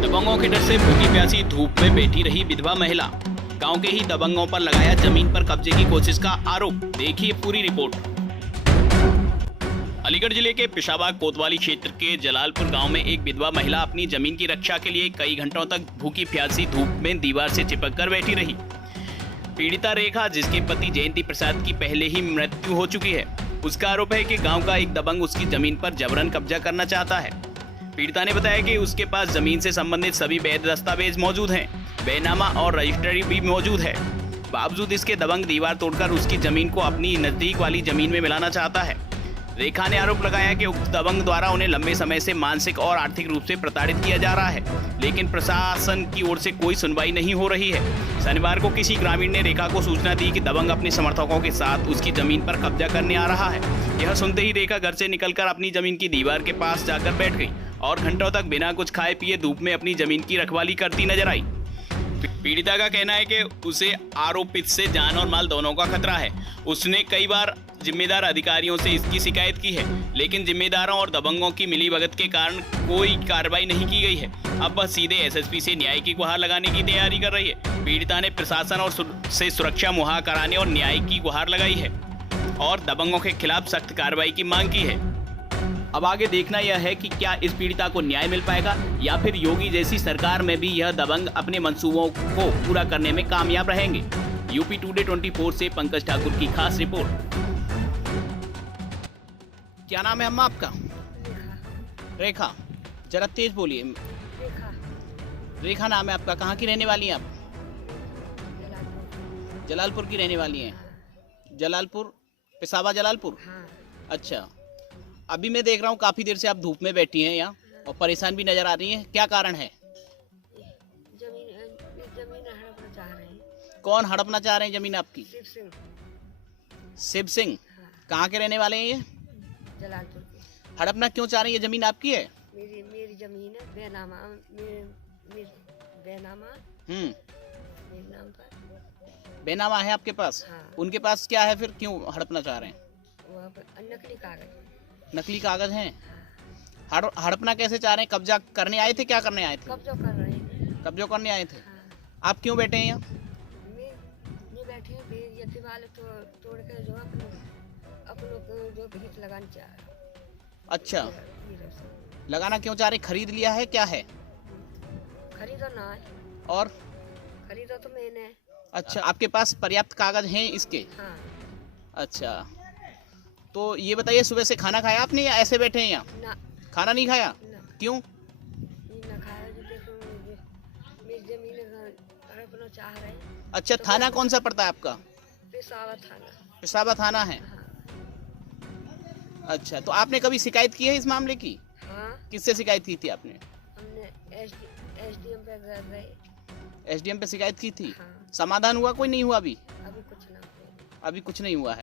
दबंगों के डर से भूखी प्यासी धूप में बैठी रही विधवा महिला। गांव के ही दबंगों पर लगाया जमीन पर कब्जे की कोशिश का आरोप। देखिए पूरी रिपोर्ट। अलीगढ़ जिले के पेशावर कोतवाली क्षेत्र के जलालपुर गांव में एक विधवा महिला अपनी जमीन की रक्षा के लिए कई घंटों तक भूखी प्यासी धूप में दीवार से चिपक कर बैठी रही। पीड़िता रेखा, जिसके पति जयंती प्रसाद की पहले ही मृत्यु हो चुकी है, उसका आरोप है कि गांव का एक दबंग उसकी जमीन पर जबरन कब्जा करना चाहता है। पीड़िता ने बताया कि उसके पास जमीन से संबंधित सभी वैध दस्तावेज मौजूद हैं, बेनामा और रजिस्ट्री भी मौजूद है। बावजूद इसके दबंग दीवार तोड़कर उसकी जमीन को अपनी नजदीक वाली जमीन में मिलाना चाहता है। रेखा ने आरोप लगाया कि उक्त दबंग द्वारा उन्हें लंबे समय से मानसिक और आर्थिक रूप से प्रताड़ित किया जा रहा है, लेकिन प्रशासन की ओर से कोई सुनवाई नहीं हो रही है। शनिवार को किसी ग्रामीण ने रेखा को सूचना दी कि दबंग अपने समर्थकों के साथ उसकी जमीन पर कब्जा करने आ रहा है। यह सुनते ही रेखा घर से निकलकर अपनी जमीन की दीवार के पास जाकर बैठ गई और घंटों तक बिना कुछ खाए पिए धूप में अपनी जमीन की रखवाली करती नजर आई। पीड़िता का कहना है कि उसे आरोपित से जान और माल दोनों का खतरा है। उसने कई बार जिम्मेदार अधिकारियों से इसकी शिकायत की है, लेकिन जिम्मेदारों और दबंगों की मिलीभगत के कारण कोई कार्रवाई नहीं की गई है। अब वह सीधे एसएसपी से न्याय की गुहार लगाने की तैयारी कर रही है। पीड़िता ने प्रशासन और से सुरक्षा मुहैया कराने और न्याय की गुहार लगाई है और दबंगों के खिलाफ सख्त कार्रवाई की मांग की है। अब आगे देखना यह है कि क्या इस पीड़िता को न्याय मिल पाएगा या फिर योगी जैसी सरकार में भी यह दबंग अपने मंसूबों को पूरा करने में कामयाब रहेंगे। यूपी टुडे 24 से पंकज ठाकुर की खास रिपोर्ट। क्या नाम है अम्मा आपका? रेखा। जरा तेज बोलिए। रेखा नाम है आपका। कहाँ की रहने वाली हैं आप? जलालपुर की रहने वाली हैं। जलालपुर, पेशावर जलालपुर। अच्छा, अभी मैं देख रहा हूँ काफी देर से आप धूप में बैठी हैं यहाँ और परेशान भी नजर आ रही हैं। क्या कारण है? जमीन हड़पना चाह रहे हैं। कौन हड़पना चाह रहे हैं जमीन आपकी? शिव सिंह। शिव सिंह। कहाँ के रहने वाले हैं ये? जलालपुर के। हड़पना क्यों चाह रही है? जमीन आपकी है? मेरी जमीन है, बेनामा बेनामा मेरे नाम पर बेनामा है आपके पास? हाँ। उनके पास क्या है फिर, क्यों हड़पना चाह रहे हैं? वहाँ पर नकली कागज। नकली कागज हैं? हड़पना कैसे चाह रहे हैं? कब्जा करने आए थे? क्या करने आए थे? कब्जा कर रहे हैं। कब्जा करने आए थे। हाँ। आप क्यों बैठे हैं यहाँ? मैं बैठे हैं बेइज्जती वाले तोड़ के जो अपनों को जो भीख लगाना चाह रहे। अच्छा, लगाना क्यों चाह रहे? खरीद लिया है? क्या है? खरीदो ना है। और खरीदो तो मैंने। अच्छा, आपके पास पर्याप्त कागज हैं इसके? हाँ। अच्छा, तो ये बताइए, सुबह से खाना खाया आपने या ऐसे बैठे हैं यहाँ? ना। खाना नहीं खाया? ना। क्यों? ये ना खाया जो देखो मेरी जमीन हड़पना चाह रहे हैं। अच्छा, तो थाना कौन सा पड़ता है आपका? पेशावर थाना। पेशावर थाना है। हाँ। अच्छा, तो आपने कभी शिकायत की है इस मामले की? हाँ। किससे शिकायत की थी आपने? हमने एसडीएम पे गए। एसडीएम पे शिकायत की थी? हाँ। समाधान हुआ? कोई नहीं हुआ अभी? अभी कुछ ना हुआ। अभी कुछ नहीं हुआ है।